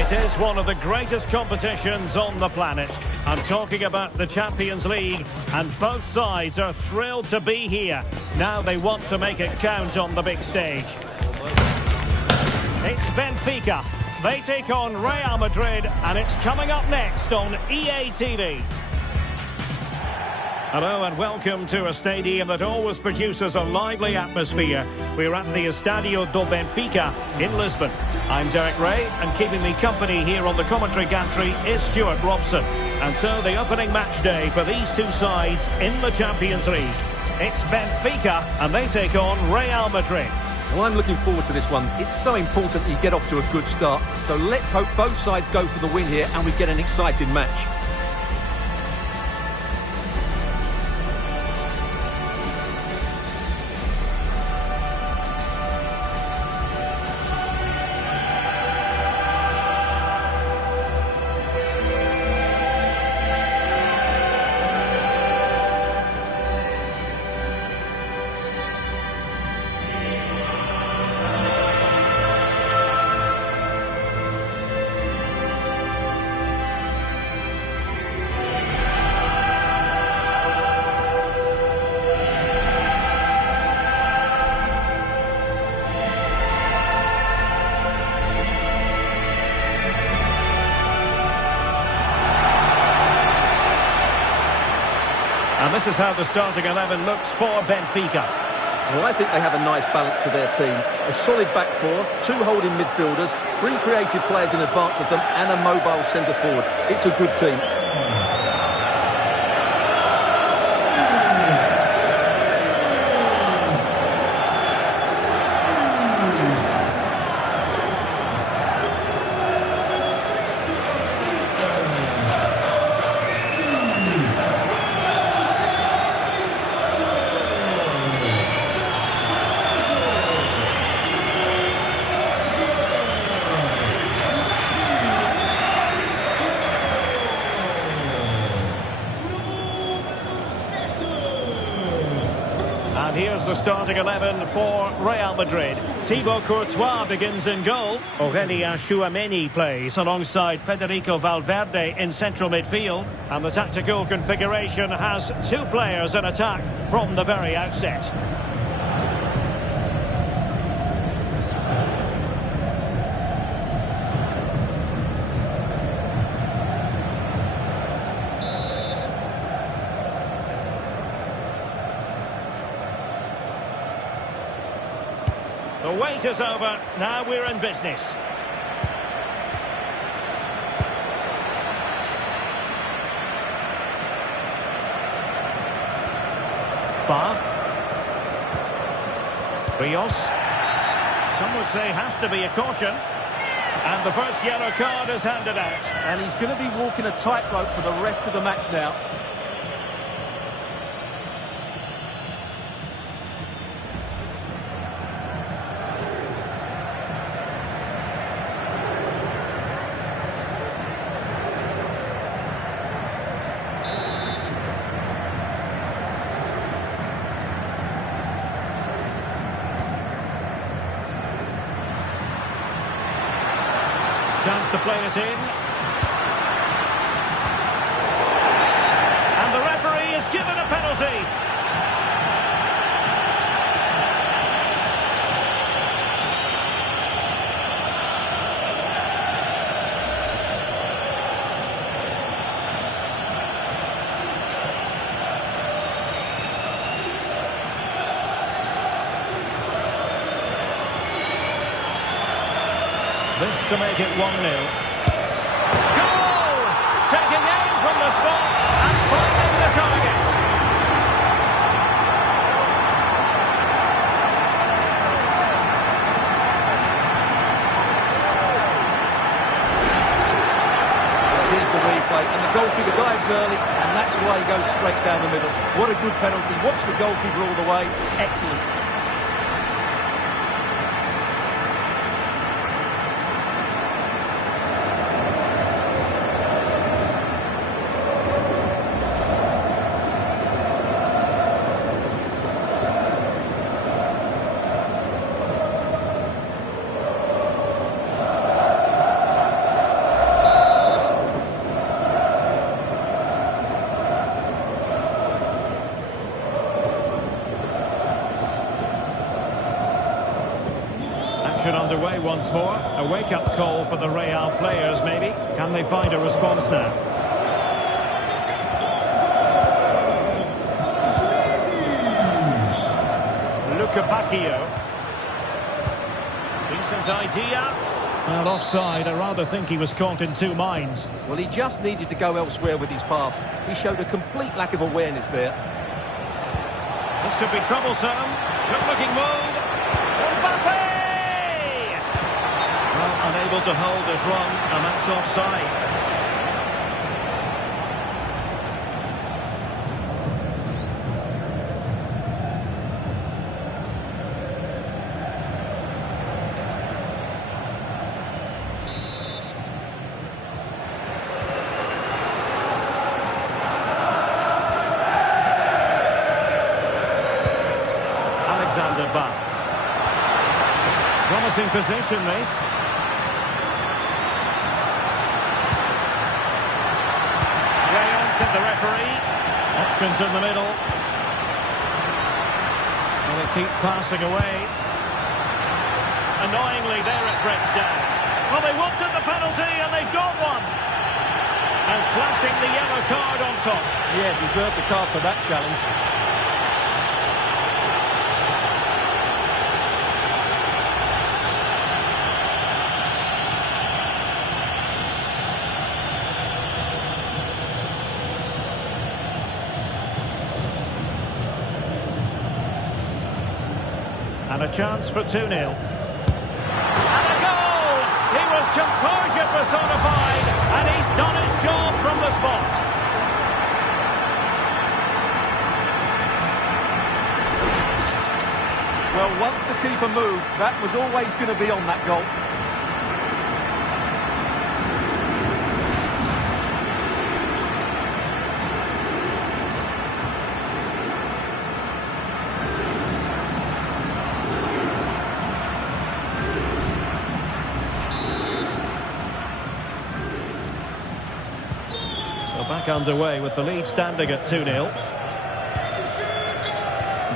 It is one of the greatest competitions on the planet. I'm talking about the Champions League, and both sides are thrilled to be here. Now they want to make it count on the big stage. It's Benfica. They take on Real Madrid, and it's coming up next on EA TV. Hello and welcome to a stadium that always produces a lively atmosphere. We're at the Estadio do Benfica in Lisbon. I'm Derek Ray, and keeping me company here on the commentary gantry is Stuart Robson. And so the opening match day for these two sides in the Champions League. It's Benfica, and they take on Real Madrid. Well, I'm looking forward to this one. It's so important you get off to a good start. So let's hope both sides go for the win here and we get an exciting match. And this is how the starting 11 looks for Benfica. Well, I think they have a nice balance to their team. A solid back four, two holding midfielders, three creative players in advance of them, and a mobile centre forward. It's a good team. And here's the starting 11 for Real Madrid. Thibaut Courtois begins in goal. Aurélien Tchouameni plays alongside Federico Valverde in central midfield. And the tactical configuration has two players in attack from the very outset. The wait is over. Now we're in business. Rios. Some would say has to be a caution. And the first yellow card is handed out. And he's going to be walking a tightrope for the rest of the match now. Chance to play it in. And the referee is given a penalty. This to make it 1-0. Goal! Taking aim from the spot and finding the target. Here's the replay, and the goalkeeper dives early, and that's why he goes straight down the middle. What a good penalty. Watch the goalkeeper all the way. Excellent. action underway once more. A wake-up call for the Real players, maybe. Can they find a response now? Bacchio. Decent idea. Well, offside. I rather think he was caught in two minds. Well, he just needed to go elsewhere with his pass. He showed a complete lack of awareness there. This could be troublesome. Good-looking move. Mbappe! Well, unable to hold his run, and that's offside. Promising position, this. Rayon said the referee. Options in the middle. And they keep passing away. Annoyingly, there it breaks down. Well, they wanted the penalty and they've got one. And flashing the yellow card on top. Yeah, deserved the card for that challenge. And a chance for 2-0. And a goal! He was composure personified, and he's done his job from the spot. Well, once the keeper moved, that was always going to be on that goal. Back underway with the lead standing at 2-0.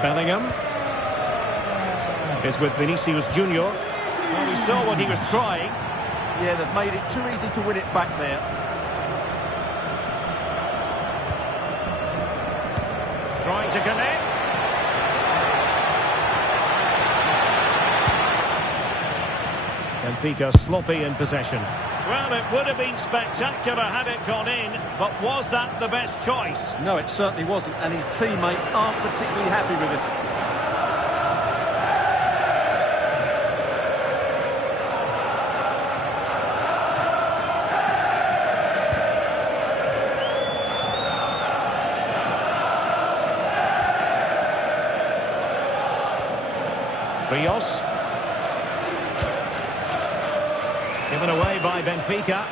Bellingham is with Vinicius Junior. Well, we saw what he was trying. Yeah, they've made it too easy to win it back there. Trying to connect. Benfica sloppy in possession. Well, it would have been spectacular had it gone in, but was that the best choice? No, it certainly wasn't, and his teammates aren't particularly happy with it. Rios. Given away by Benfica.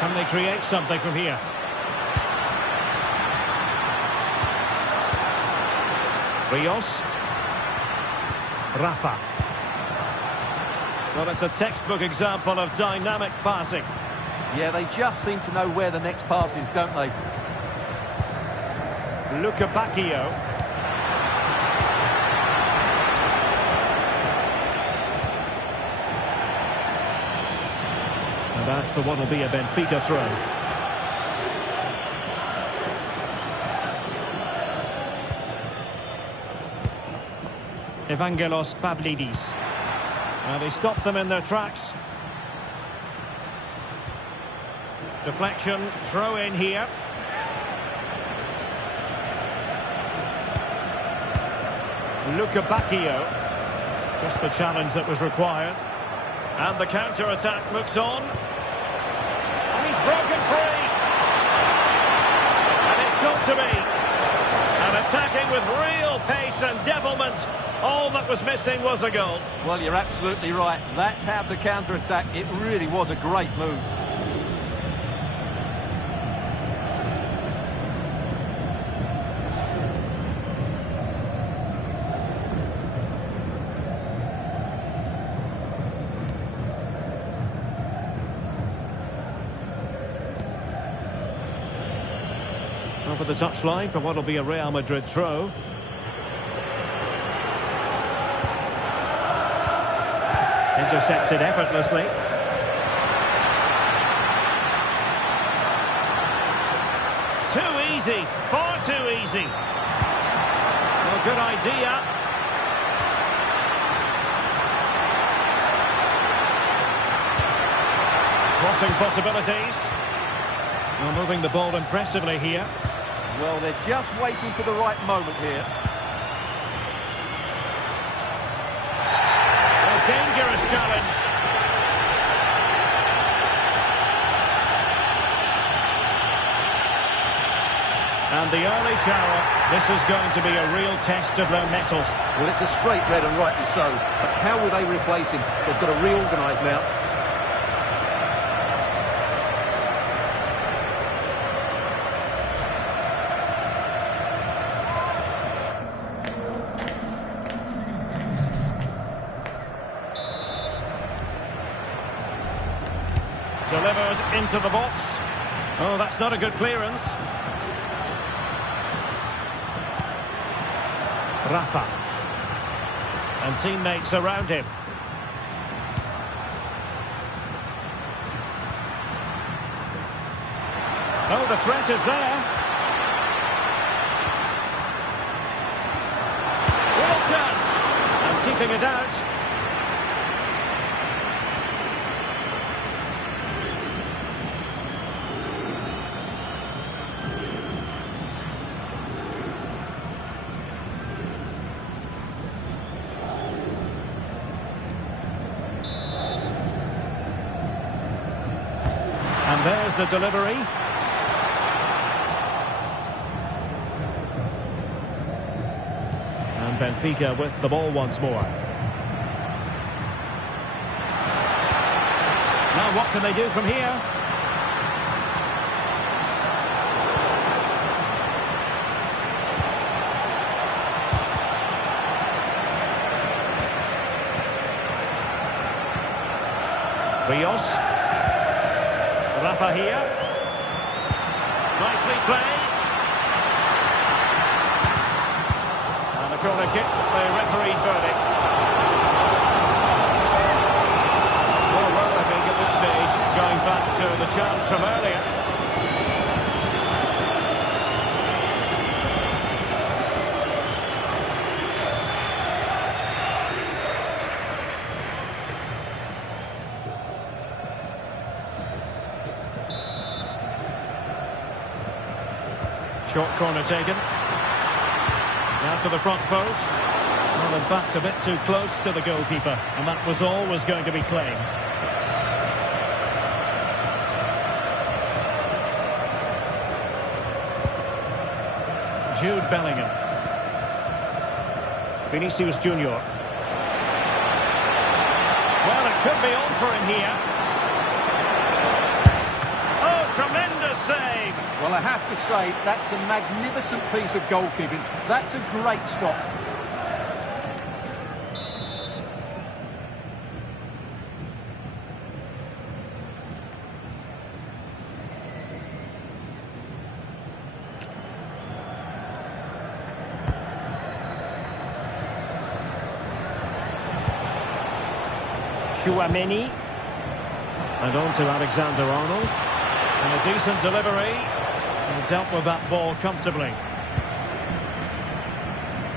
Can they create something from here? Rios. Rafa. Well, it's a textbook example of dynamic passing. Yeah, they just seem to know where the next pass is, don't they? Bacchio. And that's for what will be a Benfica throw. Evangelos Pavlidis. And he stopped them in their tracks. Deflection, throw in here. Bacchio. Just the challenge that was required. And the counter-attack looks on. And he's broken free. And it's got to be. And attacking with real pace and devilment. All that was missing was a goal. Well, you're absolutely right. That's how to counter-attack. It really was a great move. Over the touchline for what will be a Real Madrid throw. Intercepted effortlessly. Too easy, far too easy. Well, good idea. Crossing possibilities. Well, moving the ball impressively here. Well, they're just waiting for the right moment here. A dangerous challenge. And the early shower, this is going to be a real test of their mettle. Well, it's a straight red and rightly so. But how will they replace him? They've got to reorganise now. Delivered into the box. Oh, that's not a good clearance. Rafa. And teammates around him. Oh, the threat is there. Real chance. And keeping it out. And there's the delivery. And Benfica with the ball once more. Now what can they do from here? Rios. Rafa here. Nicely played. And the corner kick, the referee's verdict. Well, I think at this stage, going back to the chance from earlier. Short corner taken. Now to the front post. Well, in fact, a bit too close to the goalkeeper. And that was always going to be claimed. Jude Bellingham. Vinicius Junior. Well, it could be on for him here. Oh, tremendous save. Well, I have to say, that's a magnificent piece of goalkeeping. That's a great stop. Chouameni. And on to Alexander-Arnold. And a decent delivery. And dealt with that ball comfortably.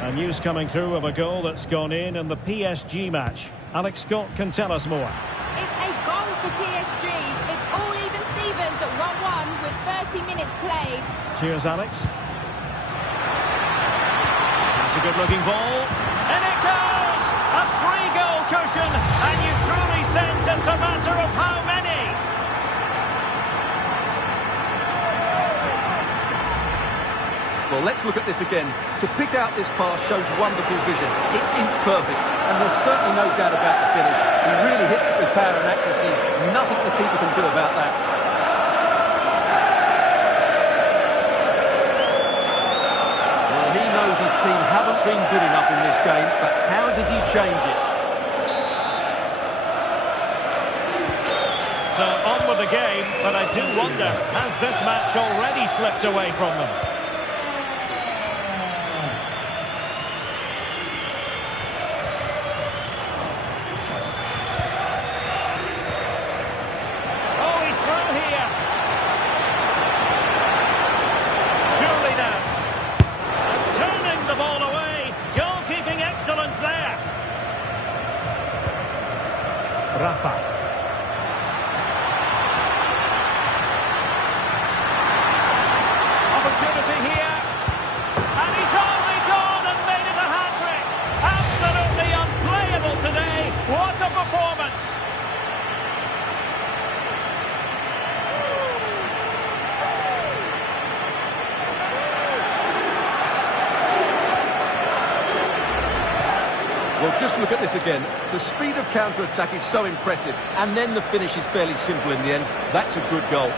A news coming through of a goal that's gone in the PSG match. Alex Scott can tell us more. It's a goal for PSG. It's all even Stevens at 1-1 with 30 minutes played. Cheers, Alex. That's a good-looking ball. And it goes! A 3-goal cushion. And you truly sense it's a matter of how many. Well, let's look at this again. To pick out this pass shows wonderful vision. It's inch perfect, and there's certainly no doubt about the finish. He really hits it with power and accuracy. Nothing the keeper can do about that. Well, he knows his team haven't been good enough in this game, but how does he change it? So on with the game, but I do wonder, has this match already slipped away from them? Just look at this again. The speed of counter-attack is so impressive, and then the finish is fairly simple in the end. That's a good goal.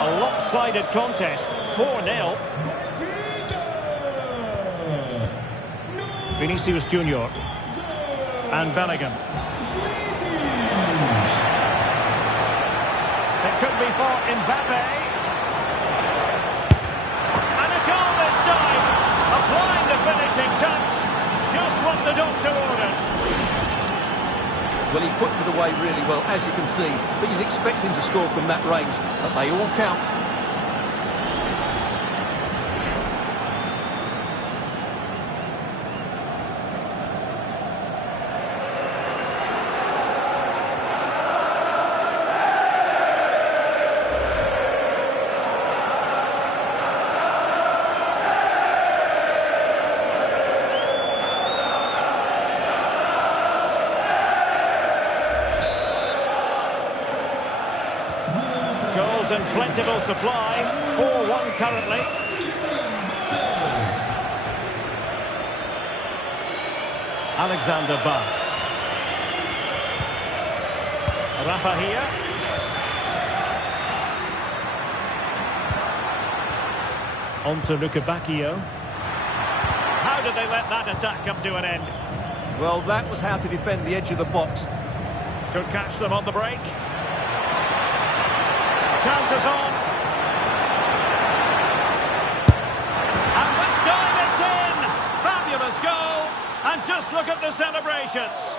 A lopsided contest, 4-0. Vinicius Junior and Bellingham. It could be for Mbappe. And a goal this time. Applying the finishing touch. Just what the doctor ordered. Well, he puts it away really well, as you can see. But you'd expect him to score from that range. But they all count. Goals in plentiful supply. 4-1 currently. Alexander Ba. Rafa here. On to Luka Bacchio. How did they let that attack come to an end? Well, that was how to defend the edge of the box. Could catch them on the break. Chances on. And this time it's in. Fabulous goal. And just look at the celebrations.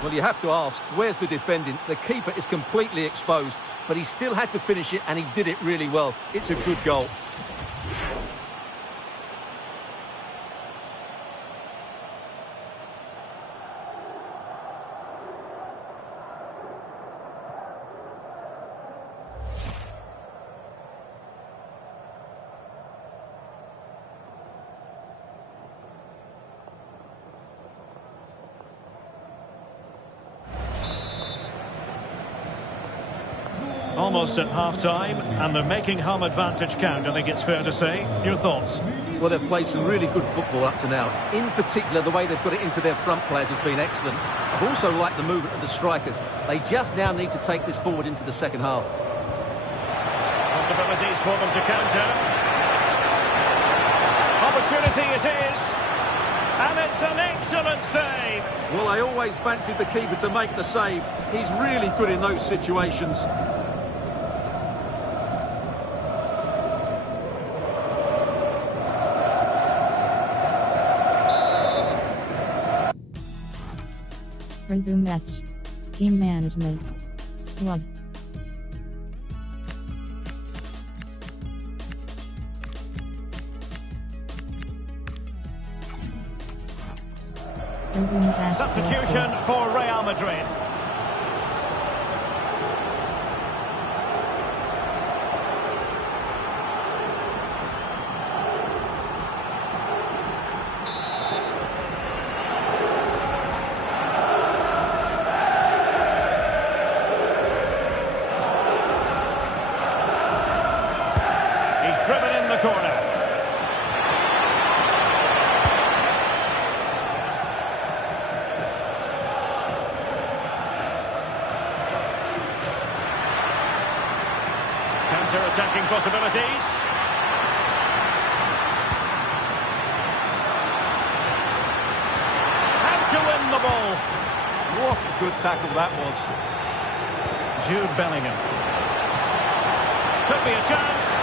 Well, you have to ask, where's the defending? The keeper is completely exposed, but he still had to finish it, and he did it really well. It's a good goal. Almost at half-time, and they're making home advantage count, I think it's fair to say. Your thoughts? Well, they've played some really good football up to now. In particular, the way they've got it into their front players has been excellent. I've also liked the movement of the strikers. They just now need to take this forward into the second half. Possibilities for them to counter. Opportunity it is. And it's an excellent save. Well, I always fancied the keeper to make the save. He's really good in those situations. Resume match. Team management. Squad. Resume match. Substitution for Real Madrid. Driven in the corner. Counter-attacking possibilities. How to win the ball. What a good tackle that was. Jude Bellingham. Could be a chance.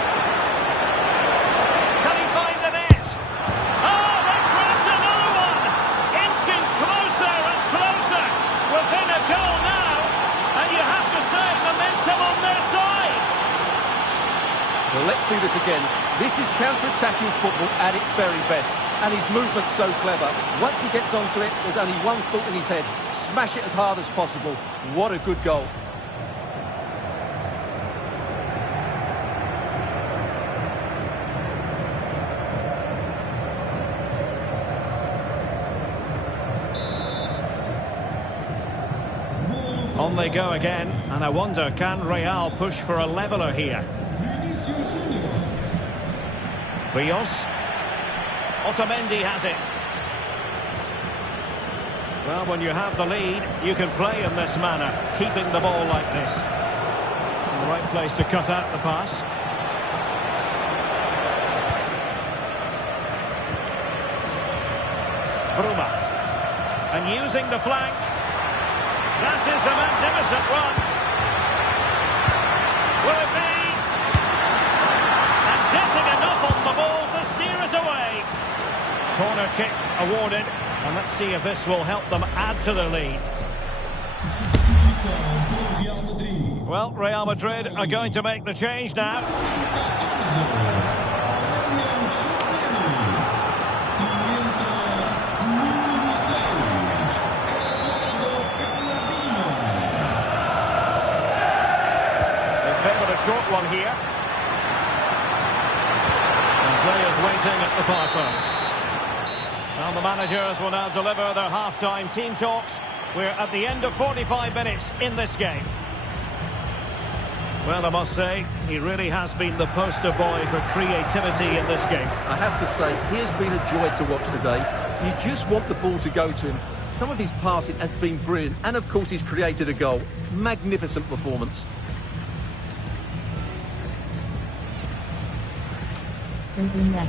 Well, let's see this again. This is counter-attacking football at its very best. And his movement's so clever. Once he gets onto it, there's only one thought in his head. Smash it as hard as possible. What a good goal. On they go again, and I wonder, can Real push for a leveller here? Rios. Otamendi has it. Well, when you have the lead, you can play in this manner, keeping the ball like this. The right place to cut out the pass. Bruma. And using the flank. That is a magnificent run. Will it be? And getting enough on the ball to steer us away. Corner kick awarded. And let's see if this will help them add to the lead. Well, Real Madrid are going to make the change now. Short one here. And players waiting at the far post. Well, the managers will now deliver their half-time team talks. We're at the end of 45 minutes in this game. Well, I must say, he really has been the poster boy for creativity in this game. I have to say, he has been a joy to watch today. You just want the ball to go to him. Some of his passing has been brilliant. And, of course, he's created a goal. Magnificent performance. Resume match.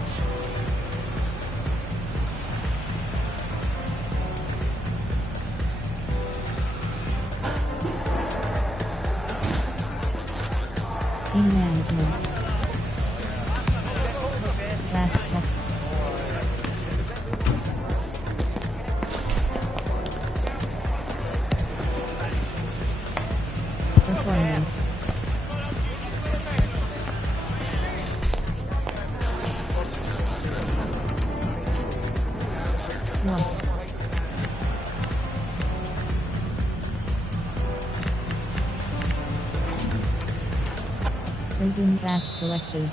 Team management. Last text. Performance. Resume match selected.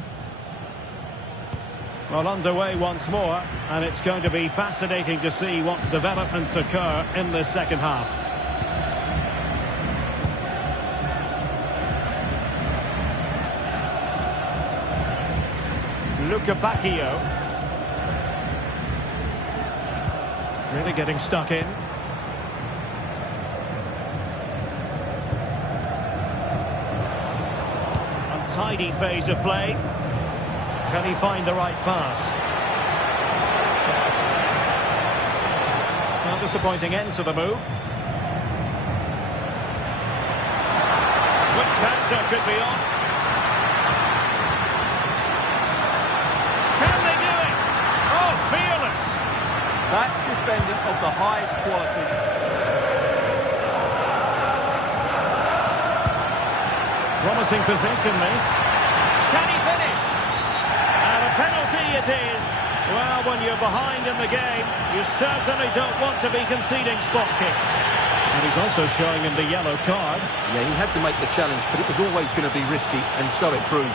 Well, underway once more, and it's going to be fascinating to see what developments occur in this second half. Luca Bacchio. Really getting stuck in. Untidy phase of play. Can he find the right pass? Well, disappointing end to the move. Quick counter could be on. Can they do it? Oh, fearless. That's defending of the highest quality. Promising position, this. Can he finish? And a penalty it is. Well, when you're behind in the game, you certainly don't want to be conceding spot kicks. And he's also showing him the yellow card. Yeah, he had to make the challenge, but it was always going to be risky, and so it proved.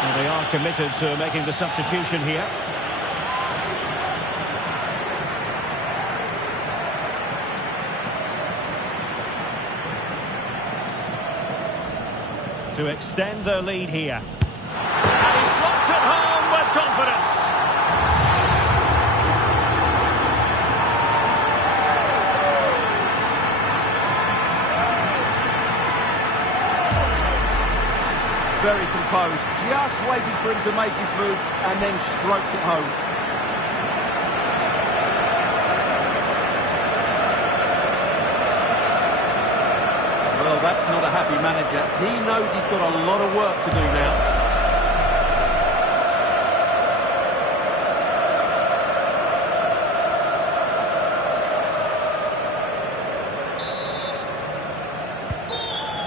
And they are committed to making the substitution here. To extend their lead here. And he slots it home with confidence. Very composed, just waiting for him to make his move and then stroked it home. Well, that's not a happy manager. He knows he's got a lot of work to do now.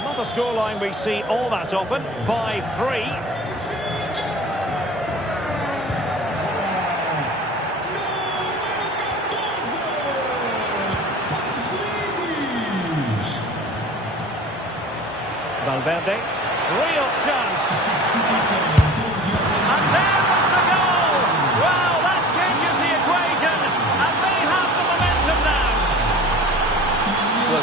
Not a scoreline we see all that often. 5-3. Valverde, real chance. And there was the goal. Well, that changes the equation, and they have the momentum now.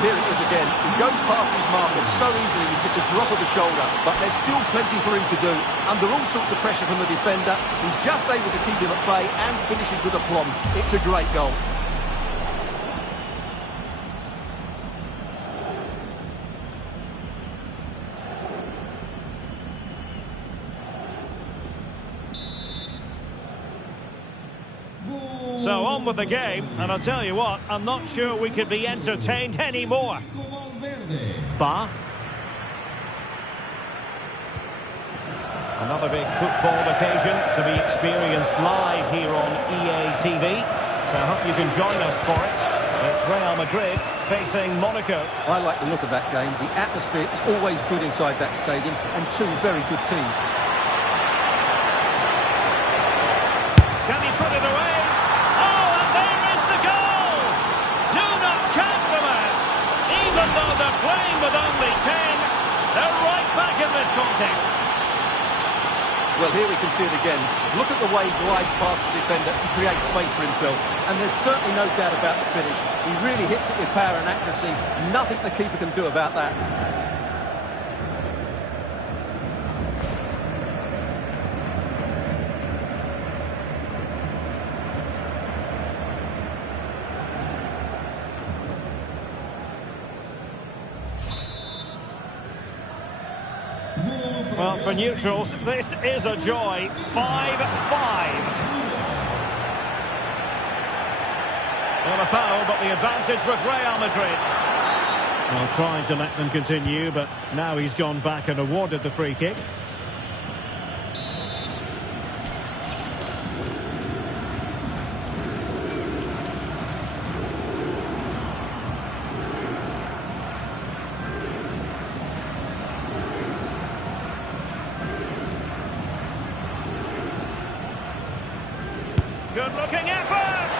Well, here it is again. He goes past his marker so easily with just a drop of the shoulder, but there's still plenty for him to do. Under all sorts of pressure from the defender, he's just able to keep him at bay and finishes with aplomb. It's a great goal. So on with the game, and I'll tell you what, I'm not sure we could be entertained anymore. Ba. Another big football occasion to be experienced live here on EA TV. So I hope you can join us for it. It's Real Madrid facing Monaco. I like the look of that game. The atmosphere is always good inside that stadium, and two very good teams. Can he put it away? Even though they're playing with only 10, they're right back in this contest. Well, here we can see it again. Look at the way he glides past the defender to create space for himself. And there's certainly no doubt about the finish. He really hits it with power and accuracy. Nothing the keeper can do about that. Well, for neutrals, this is a joy. 5-5. Well, a foul, but the advantage with Real Madrid. Well, trying to let them continue, but now he's gone back and awarded the free kick. Good-looking effort!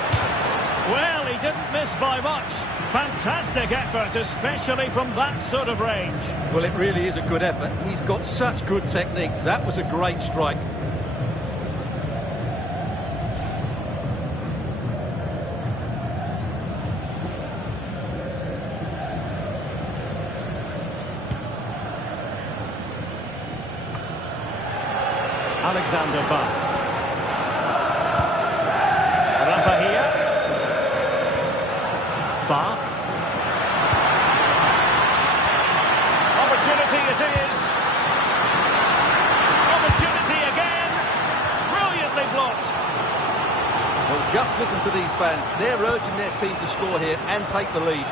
Well, he didn't miss by much. Fantastic effort, especially from that sort of range. Well, it really is a good effort. He's got such good technique. That was a great strike. Alexander Butt. Here. Ba. Opportunity it is. Opportunity again. Brilliantly blocked. Well, just listen to these fans. They're urging their team to score here and take the lead.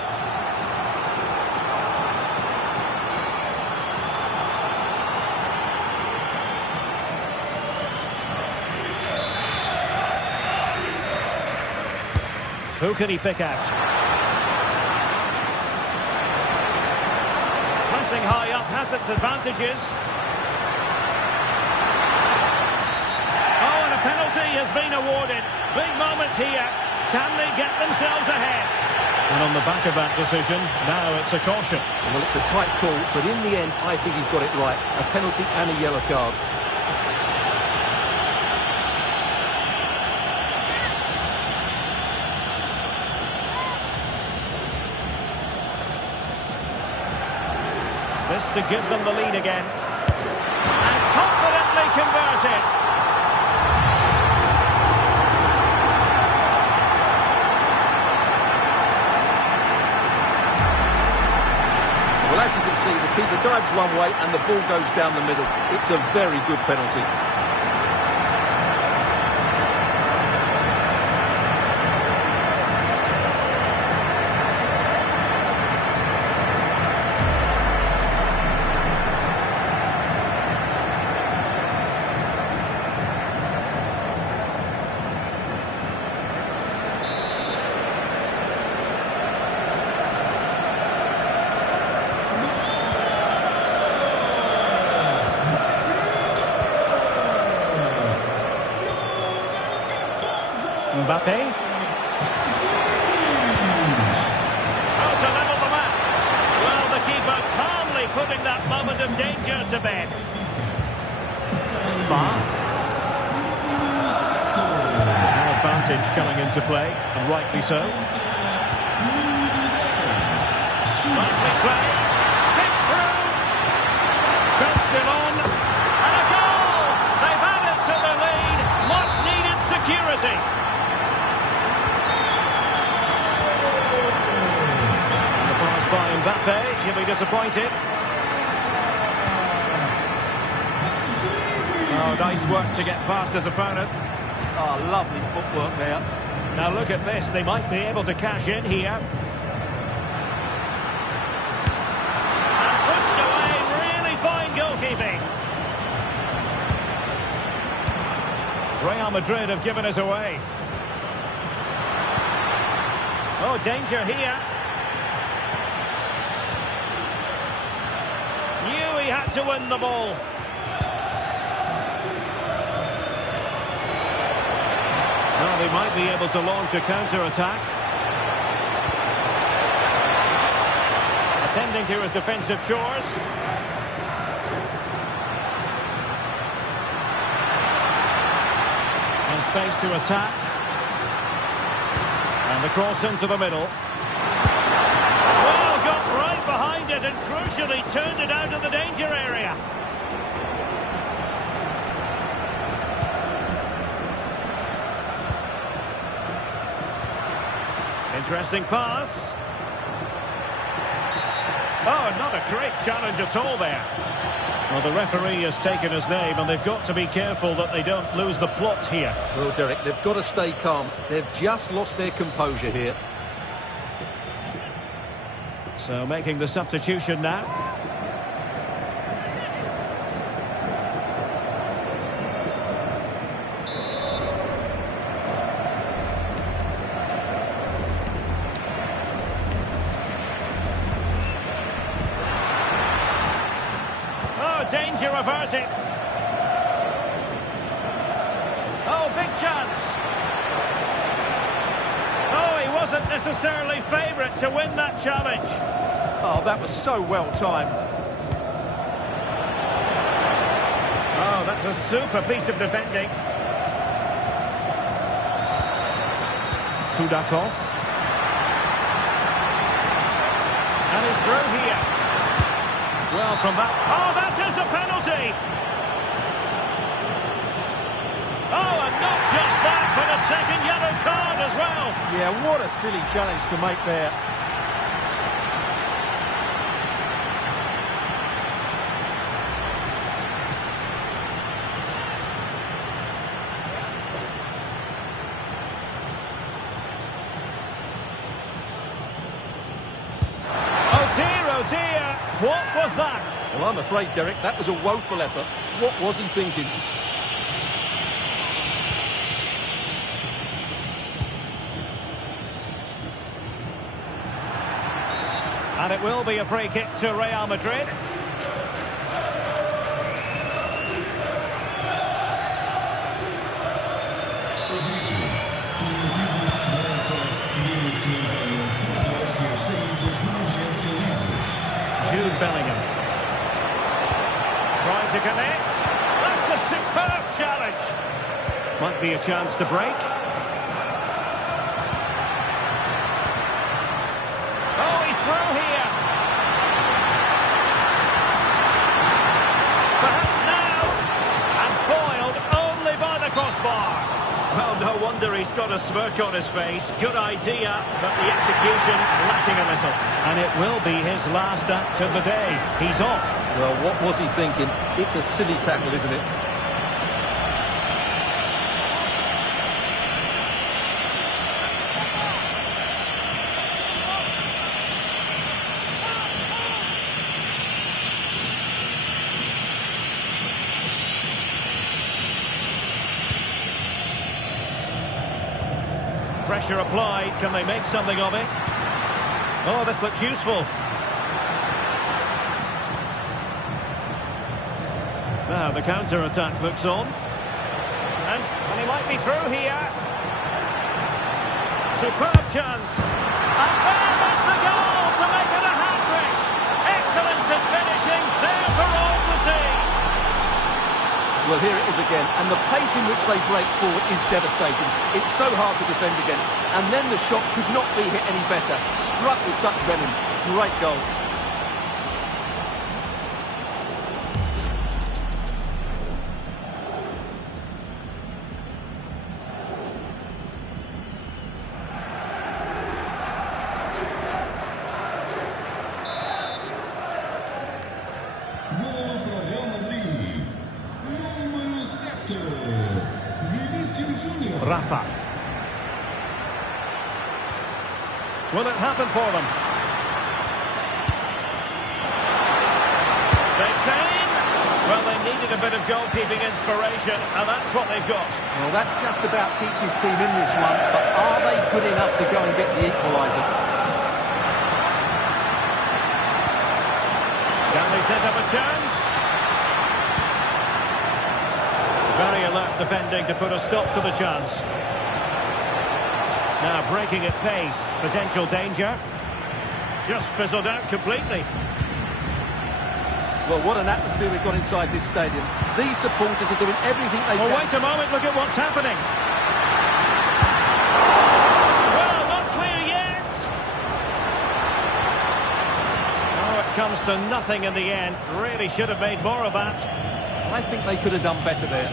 Who can he pick out? Pressing high up has its advantages. Oh, and a penalty has been awarded. Big moment here. Can they get themselves ahead? And on the back of that decision, now it's a caution. Well, it's a tight call, but in the end, I think he's got it right. A penalty and a yellow card. This to give them the lead again. And confidently converted. Well, as you can see, the keeper dives one way and the ball goes down the middle. It's a very good penalty. Mbappe. Oh, to level the match. Well, the keeper calmly putting that moment of danger to bed. Ba. Now advantage coming into play, and rightly so. Mbappe, he'll be disappointed. Oh, nice work to get past his opponent. Oh, lovely footwork there. Now look at this, they might be able to cash in here. And pushed away, really fine goalkeeping. Real Madrid have given us away. Oh, danger here. Knew he had to win the ball. Well, they might be able to launch a counter-attack. Attending to his defensive chores. And space to attack. And the cross into the middle. Well, got right behind it and crucially turned it out of the danger area. Interesting pass. Oh, not a great challenge at all there. Well, the referee has taken his name, and they've got to be careful that they don't lose the plot here. Well, Derek, they've got to stay calm. They've just lost their composure here. So making the substitution now. Danger averted. Oh, big chance. Oh, he wasn't necessarily favourite to win that challenge. Oh, that was so well timed. Oh, that's a super piece of defending. Sudakov. And he's through here. Well, from that... Oh, that is a penalty! Oh, and not just that, but a second yellow card as well. Yeah, what a silly challenge to make there. Oh dear, what was that? Well, I'm afraid, Derek, that was a woeful effort. What was he thinking? And it will be a free kick to Real Madrid. Jude Bellingham. Trying to connect. That's a superb challenge. Might be a chance to break. Oh, he's through here. Perhaps now. And foiled only by the crossbar. Well, no wonder he's got a smirk on his face. Good idea, but the execution lacking a little. And it will be his last act of the day. He's off. Well, what was he thinking? It's a silly tackle, isn't it? Pressure applied. Can they make something of it? Oh, this looks useful. Now the counter-attack looks on. And he might be through here. Superb chance. And there is the goal to make it a hat-trick. Excellence in finishing, there for all to see. Well, here it is again, and the pace in which they break forward is devastating. It's so hard to defend against, and then the shot could not be hit any better. Struck with such venom. Great goal. Rafa. Will it happen for them? Takes aim. Well, they needed a bit of goalkeeping inspiration, and that's what they've got. Well, that just about keeps his team in this one, but are they good enough to go and get the equaliser? Can they set up a chance? Very alert defending to put a stop to the chance. Now breaking at pace. Potential danger. Just fizzled out completely. Well, what an atmosphere we've got inside this stadium. These supporters are doing everything they can. Oh, wait a moment, look at what's happening. Well, not clear yet. Oh, it comes to nothing in the end. Really should have made more of that. I think they could have done better there.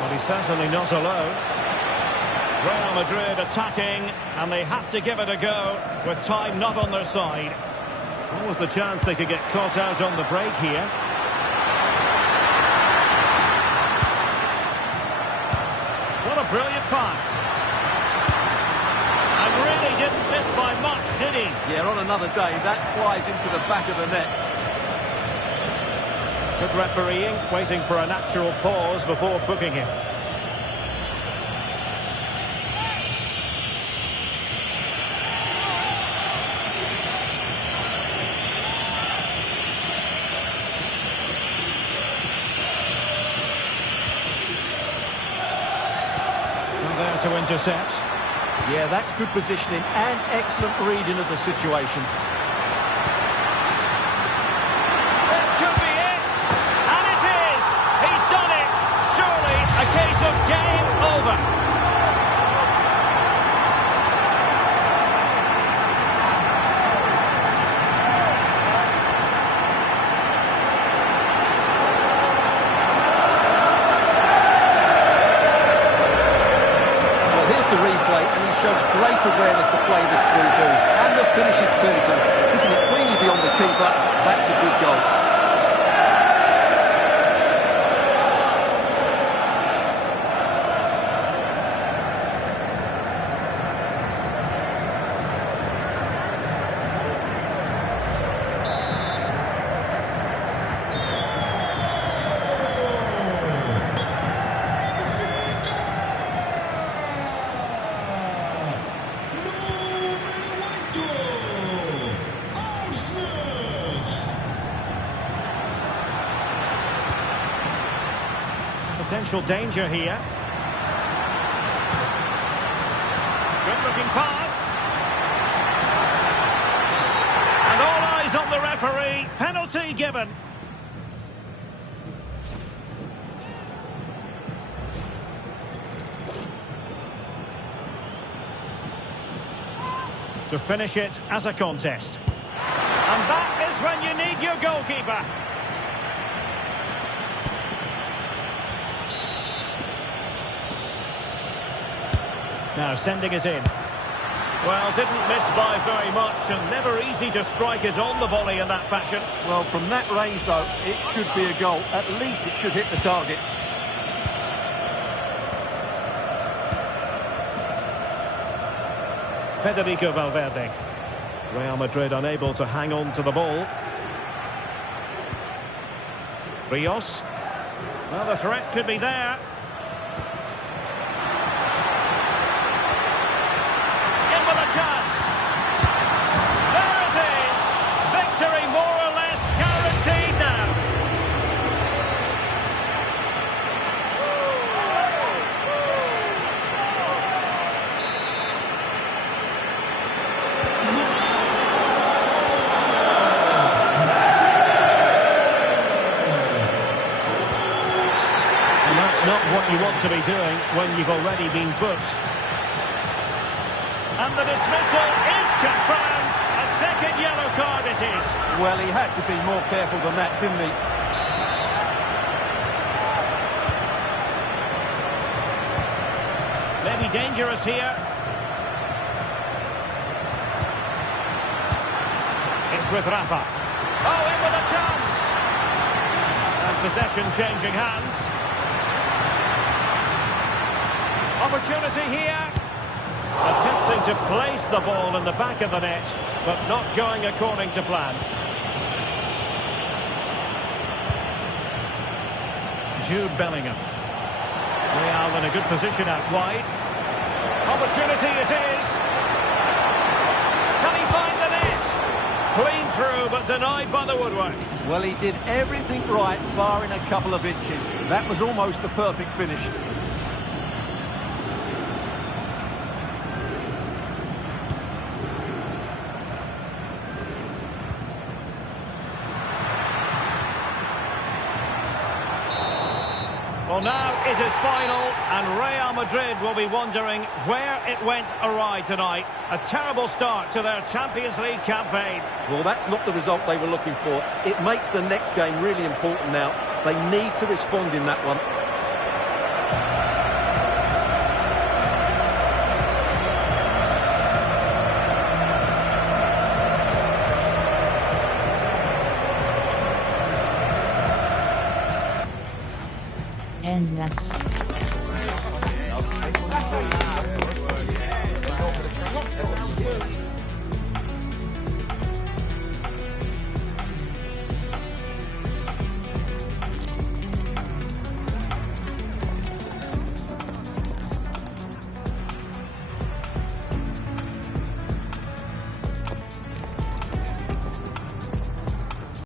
Well, he's certainly not alone. Real Madrid attacking, and they have to give it a go with time not on their side. What was the chance they could get caught out on the break here? What a brilliant pass. And really didn't miss by much, did he? Yeah, on another day, that flies into the back of the net. Good refereeing, waiting for a natural pause before booking him. Well, there to intercept. Yeah, that's good positioning and excellent reading of the situation. This could be it, and it is. He's done it. Surely a case of game over. Well, here's the replay, and he shows great awareness to play this through ball. And the finish is clinical. Isn't it cleanly beyond the keeper? That's a good goal. Potential danger here. Good looking pass. And all eyes on the referee. Penalty given. To finish it as a contest. And that is when you need your goalkeeper. Now sending it in. Well, didn't miss by very much, and never easy to strike it on the volley in that fashion. Well, from that range, though, it should be a goal. At least it should hit the target. Federico Valverde. Real Madrid unable to hang on to the ball. Rios. Well, the threat could be there. In with a chance. There it is. Victory more or less guaranteed now. Not what you want to be doing when you've already been booked. And the dismissal is confirmed. A second yellow card it is. Well, he had to be more careful than that, didn't he? dangerous here. It's with Rafa. Oh, in with a chance. And possession changing hands. Opportunity here. Attempting to place the ball in the back of the net, but not going according to plan. Jude Bellingham. Real in a good position out wide. Opportunity it is. Can he find the net? Clean through, but denied by the woodwork. Well, he did everything right, barring a couple of inches. That was almost the perfect finish. Well, now it is final, and Real Madrid will be wondering where it went awry tonight. A terrible start to their Champions League campaign. Well, that's not the result they were looking for. It makes the next game really important now. They need to respond in that one. End match. That's